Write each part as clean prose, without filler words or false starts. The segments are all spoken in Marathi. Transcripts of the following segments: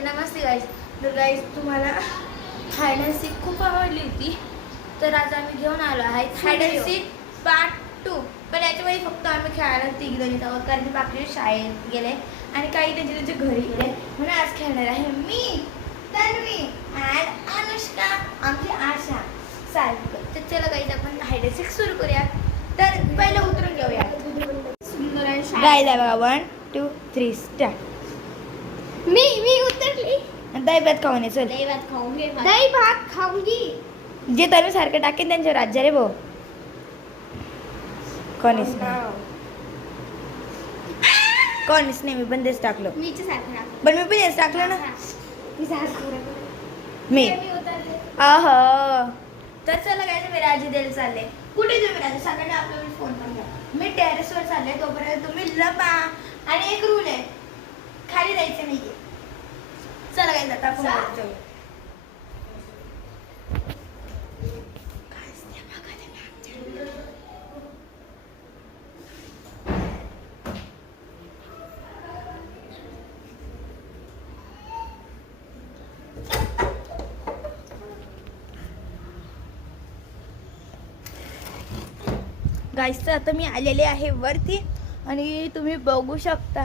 नमस्ते गाईज. तर गाईज तुम्हाला हाईड अँड सीक खूप आवडली होती, तर आज आम्ही घेऊन आलो आहे हाईड अँड सीक पार्ट 2. पण याच्यामध्ये फक्त आम्ही खेळायला तिघजणीत आहोत, कारण की बाकी शाळेत गेले आणि काही त्यांच्या घरी गेले. म्हणून आज खेळणार आहे मी, तन्वी आणि अनुष्का, आमची आशा सारखं. तर चला गाईज आपण हाईड अँड सीक सुरू करूया. तर पहिलं उतरून घेऊया. सुंदर आणि गाईज आहे बघा. 1 2 3 स्टार्ट. मी उतरली. दही भात खाऊन ये. चल दही भात खाऊंगी. दही भात खाऊंगी. जे तनु सारखं टाकेन त्यांच्या राज्य रे भाऊ. कोणीच नाही, कोणीच नाही. मी पण तेच टाकलं. मीच सारखं टाकलं. पण मी पण हेच टाकलं ना. मी सारखं मी उतरले. अह. तर चला काय तुम्ही राजी द्यायला चालले. कुठे तुम्ही राजी? सगळ्यांनी आपल्याला फोन पण घ्या. मी टेरेसवर चालले, तोपर्यंत तुम्ही लपा. आणि एक रूल आहे, खाली जायचं नाहीये. चला काय जाता आपण वरती जाऊया. गाईस, तर आता मी आलेले आहे वरती आणि तुम्ही बघू शकता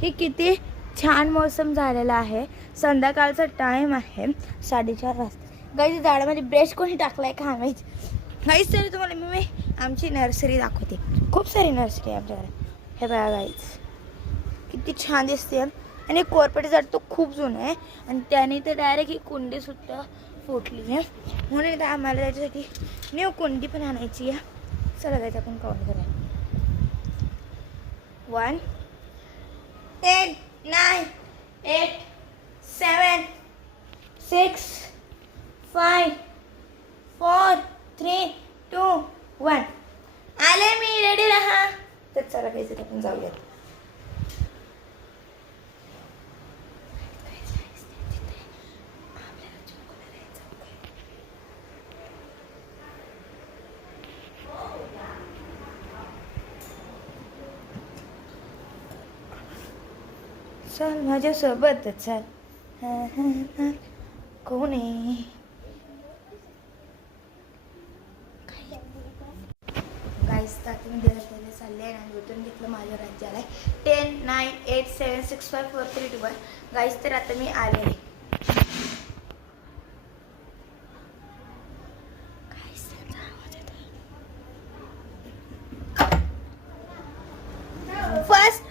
की किती छान मोसम झालेला आहे. संध्याकाळचा टाइम आहे, 4:30 वाजता. गाईस, झाडामध्ये ब्रश कोणी टाकलाय का माहिती. गाईस, तरी तुम्हाला मी आमची नर्सरी दाखवते. खूप सारी नर्सरी आहे आमच्याकडे. हे बघा गाईस, किती छान दिसते. आणि कोरपटी झाड तो खूप जुनं आहे आणि त्याने तर डायरेक्ट ही कुंडी सुद्धा फुटली आहे. म्हणून इथं आम्हाला त्याच्यासाठी न्यू कुंडी पण आणायची आहे. चला जायचं आपण काउंट करूया. 1 8 9 8 7 6 5 4 3 2 1. आले मी, रेडी राहा. तर चला काहीतरी आपण जाऊयात. चल माझ्यासोबत चल. कोण आहे? गाईस, तर आता मी देवाला चालले आणि उतरून घेतलं. माझ्या राज्याला 10 9 8 7 6 5 4 3 2 1. गाईस, तर आता मी आले. फर्स्ट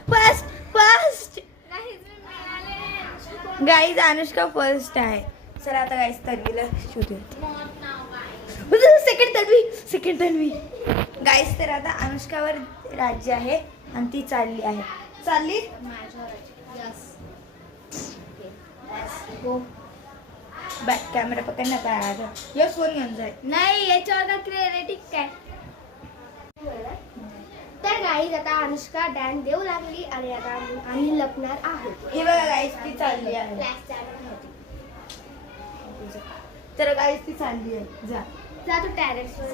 गाईज, अनुष्का फर्स्ट आहे. चला आता गाईज तन्वीला शोधूया. सेकंड तन्वी. गाईज, तर आता अनुष्कावर राज्य आहे आणि ती चालली आहे. चालली बॅक कॅमेरा पकड ना पाय. यस, फोन घेऊन जाय. नाही, याच्यावर क्लिअरिटी काय. तर गाईज, आता अनुष्का डॅन देऊ लागली आणि आता आम्ही लपणार आहोत. हे बघा गाईज, ती चालली आहे. तर गाईज, ती चालली आहे. जा तू टेरेसवर.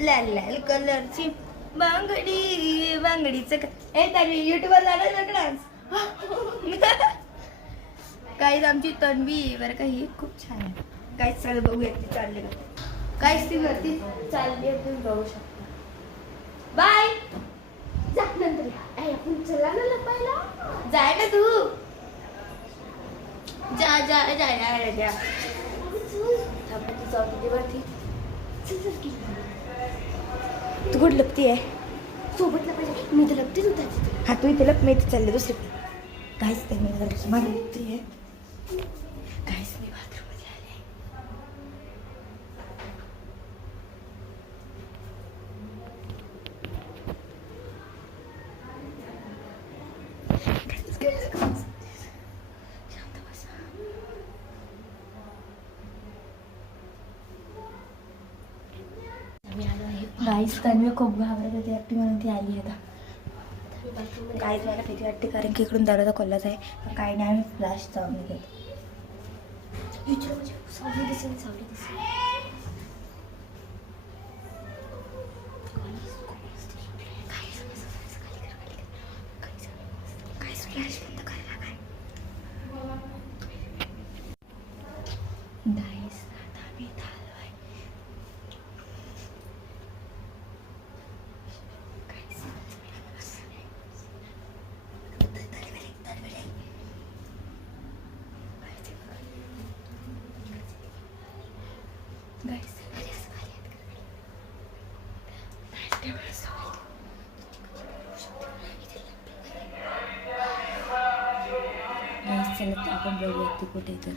लाल लाल कलरची बांगडी. बांगडीचं हे तन्वी युट्यूबवर जाणार लग्नास. गाईज, आमची तन्वी बरं का, ही खूप छान आहे. गाईज, चला बघूया ती चालली का. गाईज, ती वरती चालली आहे, तुम्ही बघू शकता. बाय. जा नंतर. आपण चला ना लपायला. जाय ना तू. जा जा जा जा जा. जाऊ तिथे वरती. तू कुठं लपती आहे? सोबत लपायला. मी तर लपतेच होता. हा, तू इथे लप, मी इथे चालले दुसरीकडे. काहीच ते मी मला लपती आहे. काहीच मी बाथरूम मध्ये आले. शांत बसा. गाईस, तन्वी खूप घाबरत होती एकटी म्हणून ती आली आता. गाईस, मला भीती वाटते कारण की इकडून दरवाजा खोलाच आहे. काही नाही, आम्ही फ्लॅश जाऊन घेतो. सावली दिसेल, सावली दिसेल. फ्लॅश बंद कर. चला तर आपण बघूया ती कुठे तर.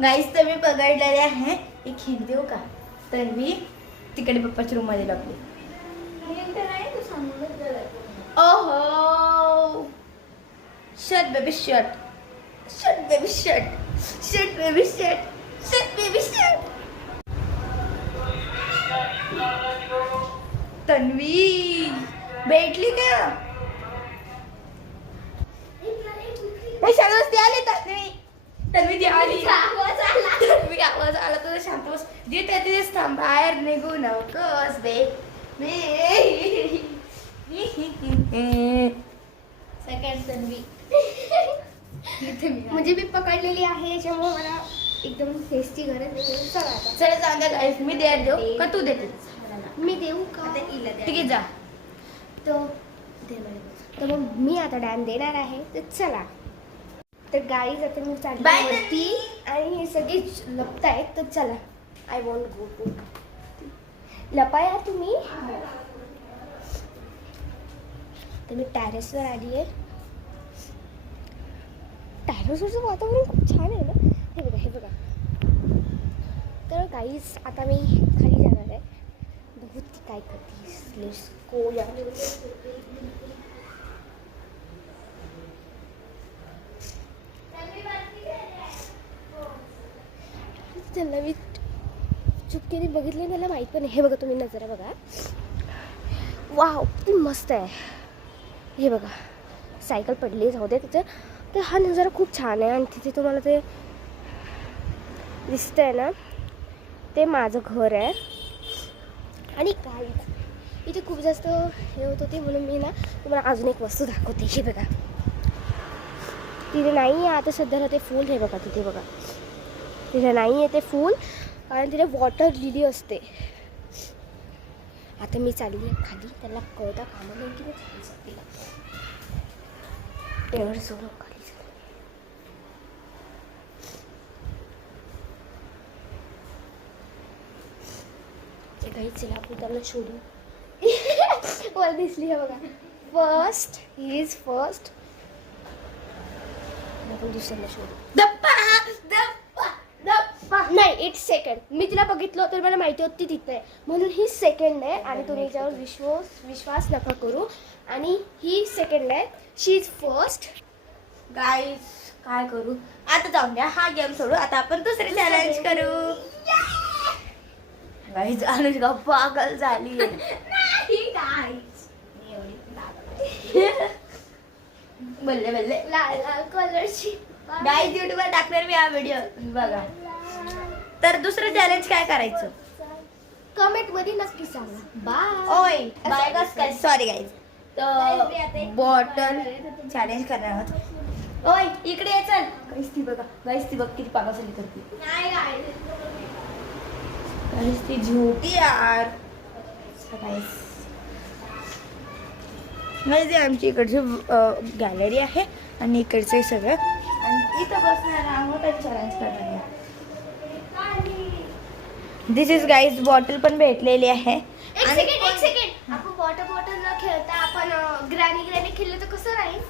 गाईस तर मी पकडलेले आहे. एक हिंट देऊ का? तर मी तिकडे पप्पाच्या रूम मध्ये लागले. ओहो shut baby shut. Shut baby shut. Shut baby shut. Shut baby shut. Tanvi भेटली का? हे सगळं ते आले तन्वी. तन्वी ती आली. तन्वी आवाज आला तर शांत बस. जे त्या तिथेच थांब. बाहेर निघू नकोस बे. सेकंड तन्वी. म्हणजे मी पकडलेली आहे याच्यामुळे मला एकदम टेस्टी गरज नाही. चला आता चला जाऊन द्या गाईस. मी द्यायला देऊ का तू देते? मी देऊ का? आता इला द्या. ठीक आहे जा. तो दे मला. तर मग मी आता डॅन देणार आहे. तर चला. तर गाईज आता मी Bye, चालली वरती आणि हे सगळे लपतायत. तर चला. I want go to. लपाया तुम्ही. तर मी टॅरेसवर आली आहे. टॅरेसवरचं वातावरण खूप छान आहे ना. हे बघा हे बघा. तर गाईज आता मी खाली जाणार आहे. बघू ती काय करते. लेट्स गो या. त्यांना मी चुपकेने बघितले. मला माहीत पण नाही. हे बघा तुम्ही नजरा बघा. वाव किती मस्त आहे. हे बघा सायकल पडली जाऊ दे तिथं. तर हा नजारा खूप छान आहे. आणि तिथे तुम्हाला ते दिसतंय ना ते माझं घर आहे. आणि काहीच इथे खूप जास्त हे होत होते म्हणून मी ना तुम्हाला अजून एक वस्तू दाखवते. हे बघा तिथे नाही आहे आता सध्याला ते फूल. हे बघा तिथे बघा. तिथे नाही आहे ते फूल कारण तिथे वॉटर लिली असते. आता मी चालली आहे खाली. त्याला कळता कामा नाही की मी खाली जाते. एवढं सोडून खाली काही चला आपण त्याला शोधू. मला दिसली आहे बघा. First he is first. आपण दुसऱ्याला शोधू. दप्पा दप्पा दप्पा. नाही इट्स सेकंड. मी तिला बघितलं तर मला माहिती होती तिथे आहे म्हणून ही सेकंड आहे. आणि तुम्ही याच्यावर विश्वास नका करू. आणि ही सेकंड आहे. शी इज फर्स्ट. गाईस काय करू आता? जाऊन द्या हा गेम सोडू. आता आपण दुसरे चॅलेंज करू. गाईस अनुष्का पागल झाली. बल्ले बल्ले. लाल लाल कलरची. गाईस युट्यूबवर टाकणार मी हा व्हिडिओ बघा. तर दुसरं चॅलेंज काय करायचं? कमेंट मध्ये नक्की सांगा. बाय. ओय बाय गाईस काय सॉरी गाईस. तर बॉटल चॅलेंज करणार आहोत. ओय इकडे ये चल. गाईस ती बघा. गाईस ती बघ किती पागल झाली करते. नाही गाईस ती झोटी यार. गाईस म्हणजे आमची इकडची गॅलरी आहे आणि इकडचं सगळं. आणि इथं बसणार आहोत आणि चॅलेंज करणार आहे. दिस इज गाईज बॉटल पण भेटलेली आहे. एक सेकंड. आपण बॉटल न खेळता आपण ग्रॅनी खेळलं तर कसं राहील?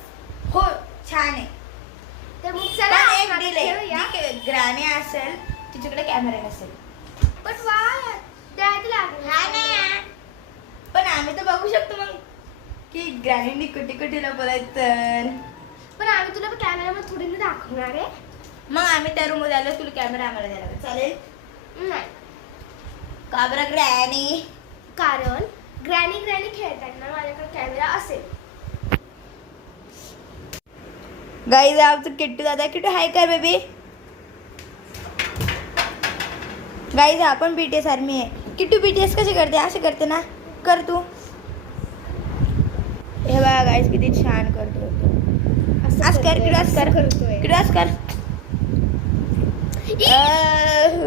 हो छान आहे. तर मग चला एक आपण deal आहे. खेळूया. जी की ग्रॅनी असेल तिच्याकडे कॅमेरा नसेल. बट वाय द्यायला लागणार. पण आम्ही तर बघू शकतो मग की ग्रॅनीनी कुठे कुठे लपवलं तर. पण आम्ही तुला कॅमेरामध्ये थोडी ना दाखवणार आहे. मग आम्ही त्या रूम मध्ये आलो. तुला कॅमेरा आम्हाला द्यायला लागेल. चालेल नाही का बरं ग्रॅनी? कारण ग्रॅनी खेळताना माझ्याकडे कॅमेरा असेल. गाईज आमचं किट्टू दादा. किट्टू हाय कर बेबी. गाईज आपण BTS आर्मी आहे. किट्टू BTS कशी करते? असे करते ना. कर तू. हे बघा गाईज किती छान करतो. असं कर. किडस कर. करतोय. किडस कर.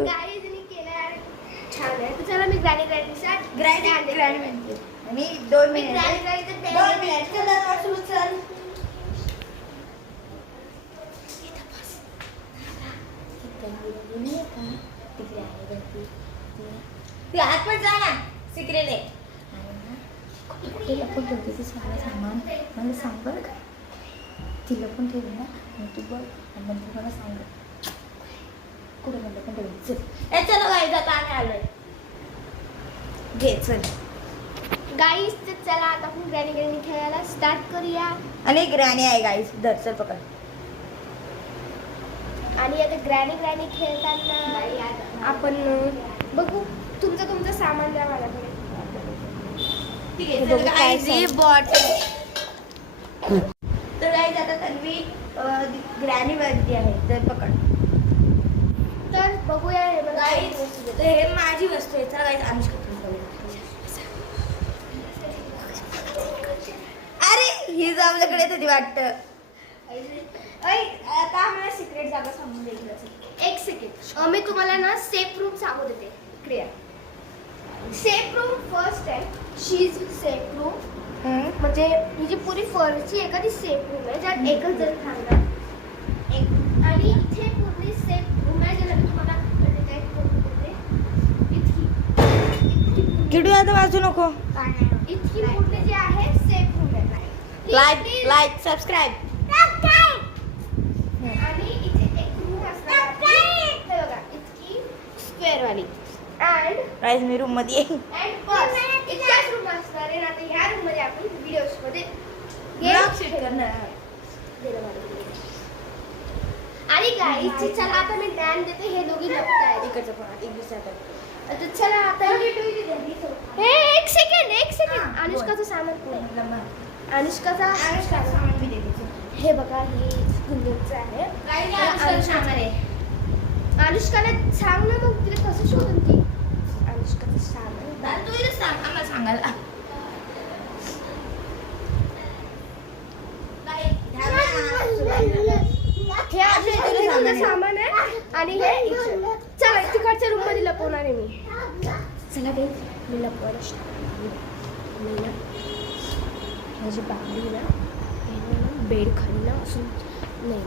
गाईजनी केलं छान आहे. तर चला मी ग्रॅनी ग्रॅनी म्हणते. आणि 2 मिनिट. 2 मिनिट. चल. तू आतमध्ये जा ना, सिक्रेट आहे. कुठे लपून ठेवते ती सगळं सामान मला सांग बरं का. ती लपून ठेवली ना मग तू बघ आणि मग तू मला सांग कुठे म्हणलं पण ठेवली. चल ए चलो गाईज आता आम्ही आलोय. घे चल. गाईस तर चला आता आपण ग्रॅनी ग्रॅनी खेळायला स्टार्ट करूया. आणि ग्रॅनी आहे गाईज. धर चल पकड. आणि आता ग्रॅनी ग्रॅनी खेळताना आपण बघू. तुमचं सामान द्या माझ्याकडे. ठीक हे आहे. बघू तर काय गाईज ही बॉटल. तर गाईज आता तन्वी ग्रॅनी वरती आहे तर पकड. तर बघूया हे बघा. गाईज तर हे माझी वस्तू आहे. चला गाईज अनुष्का अरे ही आपल्याकडे येते वाटतं. आता आम्हाला सिक्रेट जागा सांगून द्यायची. एक सेकंड. मी तुम्हाला ना सेफ रूम सांगू देते. इकडे या. सेफ रूम फर्स्ट आहे. शीज सेफ रूम म्हणजे ही जी पुरी फरची आहे का ती सेफ रूम आहे ज्यात एकच जण थांबणार. आणि इथे पूर्ण सेफ रूम आहे ज्याला मी तुम्हाला डिटेक्ट करून देते. इतकी किडू आता वाजू नको. इतकी पूर्ण जी आहे सेफ रूम आहे. Like subscribe. आणि इथे एक रूम असणार आपली. हे बघा इतकी स्क्वेअर वाली. अँड गाईज मी रूम मध्ये आहे. बस इतकाच रूम असणार आहे. आता ह्या रूम मध्ये आपण व्हिडिओज मध्ये Vlog shoot करणार आहे. आणि गाईज चला आता मी ज्ञान देते. हे दोघी लपतायत इकडचं पण एक दुसऱ्या आता चला आता हे एक सेकंड अनुष्काचं सामान कोण? अनुष्काचा सामान मी देते. हे बघा हे गुंजनचं आहे. सामान आहे. अनुष्काला सांग ना मग तिला कसं शोधून ती अनुष्काचं सामान. दादा तू इथं सांग आम्हाला सांगायला. हे अनुष्काचं सामान आहे. आणि हे इथे. चला तिकडच्या रूम मध्ये लपवणार आहे मी. चला बाई मी लपवायला माझी बांगडी ना बेड खाली ना असून नाही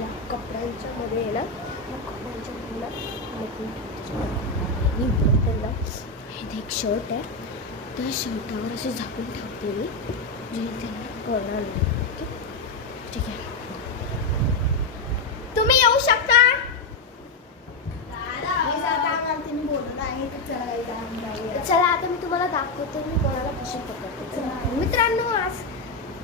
या कपड्यांच्या मध्ये आहे ना या कपड्यांच्या मध्ये ना लपून बरोबर हे एक शर्ट आहे. त्या शर्टावर असे झाकून ठेवते मी जे त्यांना कळणार नाही. ठीक आहे तुम्ही येऊ शकता. चला आता मी तुम्हाला दाखवते मी कोणाला कशी पकडते. मित्रांनो आज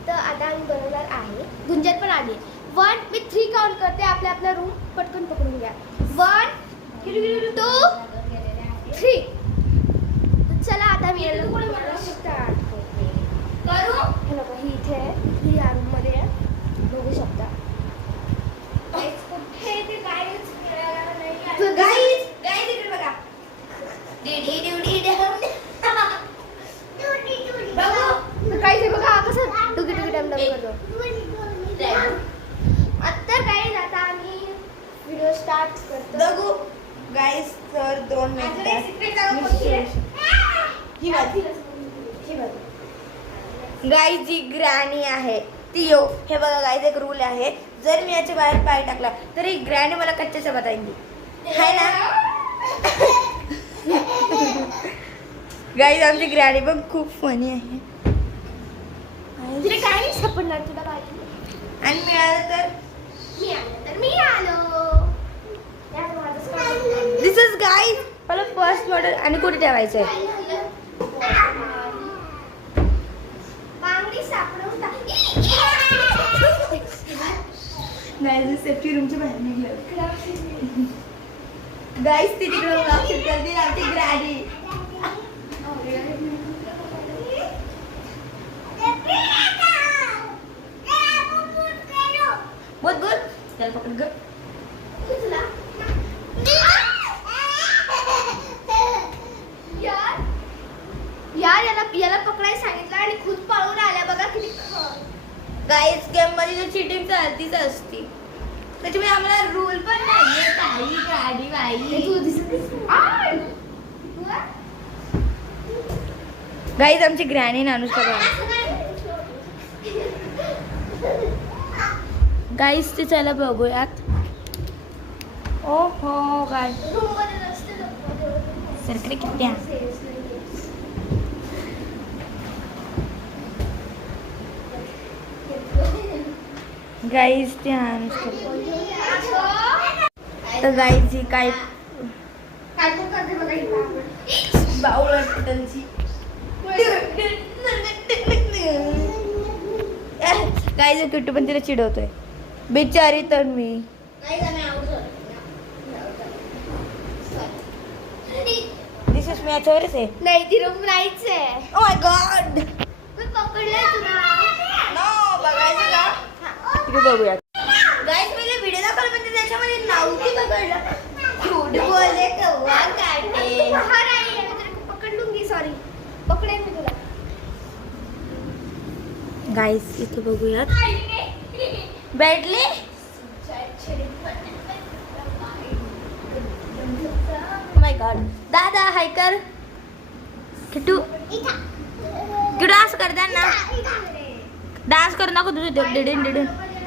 तर आता आम्ही बनवणार आहे. गुंजन पण आली. 1 मी 3 काउंट करते. आपल्या आपला रूम पटकन पकडून घ्या. 1 2 3. चला आता मी स्टार्ट करते. करू हे बघा ही इथे आहे. ही या रूम मध्ये आहे. बघू शकता. कुठे ते गाईज गाईज गाईज इकडे बघा. डिडी डिडी बघू काही बघा कसं डुगी डुगी डम डम करतो. आता काही आता आम्ही व्हिडिओ स्टार्ट करतो. बघू गाईज तर 2 मिनिटं गाईज जी ग्रॅनी आहे ती यो. हे बघा गाईज एक रूल आहे. जर मी याच्या बाहेर पाय टाकला तर ही ग्रॅनी मला कच्च्याच्या बताएंगी है ना. गाईज आमची ग्रॅनी पण खूप फनी आहे. तुला काय नाही सापडणार तुला बाकी. आणि मिळालं तर मी आलो. दिस इज गाईज मला फर्स्ट मॉडेल. आणि कुठे ठेवायचं आहे बांगडी सापडवून गाईज सेफ्टी रूमच्या बाहेर निघलं. गाईज ती तिकडे ब्लॉग शूट करते आमची ग्रॅनी. बोल बोल त्याला पकड ग. यार याला पकडायला सांगितलं आणि खुद पळून आल्या. बघा किती गाईज गेम मध्ये जो चिटिंग चालतीच असती त्याच्यामुळे आम्हाला रूल पण नाहीये काही. गाडी बाई गाईज आमची ग्रॅनी ना अनुष्का गाईज ते चला बघूयात. ओहो काय सरकडे किती गाईज ते तर गाईज ही काय बाऊल वाटते त्यांची गाईज किट्टू पण तिला चिडवतोय बिचारी तन्वी दिस इज मॅचवरच आहे नाही ती रूम नाहीच आहे. ओ माय गॉड पकडलंय तुला. नो बघायचं का तिकडे बघूया गाईज पहिले व्हिडिओ दाखवला पण त्याच्यामध्ये नव्हती पकडलं झूठ बोले कव्वा काटे हा नाही पकड लूंगी सॉरी पकडेन मी तुला. गाईज इथे बघूयात बैठले माय गॉड दादा हाय कर किट्टू तू डान्स करते ना डान्स कर नको तुझं डिडून डिडून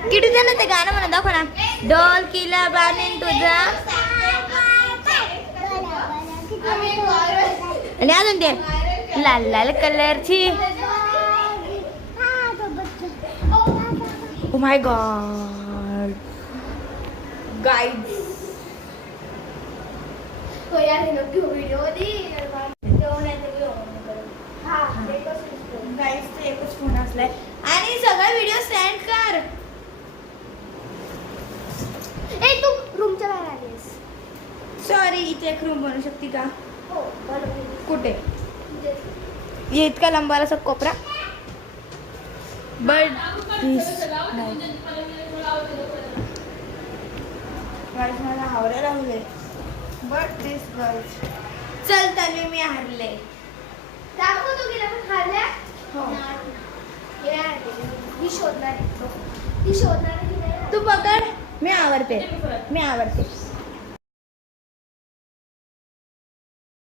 किटू दे ना ते गाणं म्हणा दाखव ना डोल किला बांधीन तुझा आणि अजून ते लाल लाल कलरची ओ माय गॉड गाईड हो यार हे नक्की व्हिडिओ दे. गाईडचा एकच फोन असलाय आणि सगळा व्हिडिओ सेंड कर. ए तू रूमच्या बाहेर आलीस. सॉरी इथे एक रूम बनवू शकते का हो बरोबर. कुठे ये इतका लांब असा कोपरा बट मला हावरे राहुले बट दिस गर्ल्स चल तन्वी मी हारले. दाखव तू गेला पण हारल्या. हो ही शोधणार आहे. ती शोधणार आहे की नाही. तू पकड मी आवडते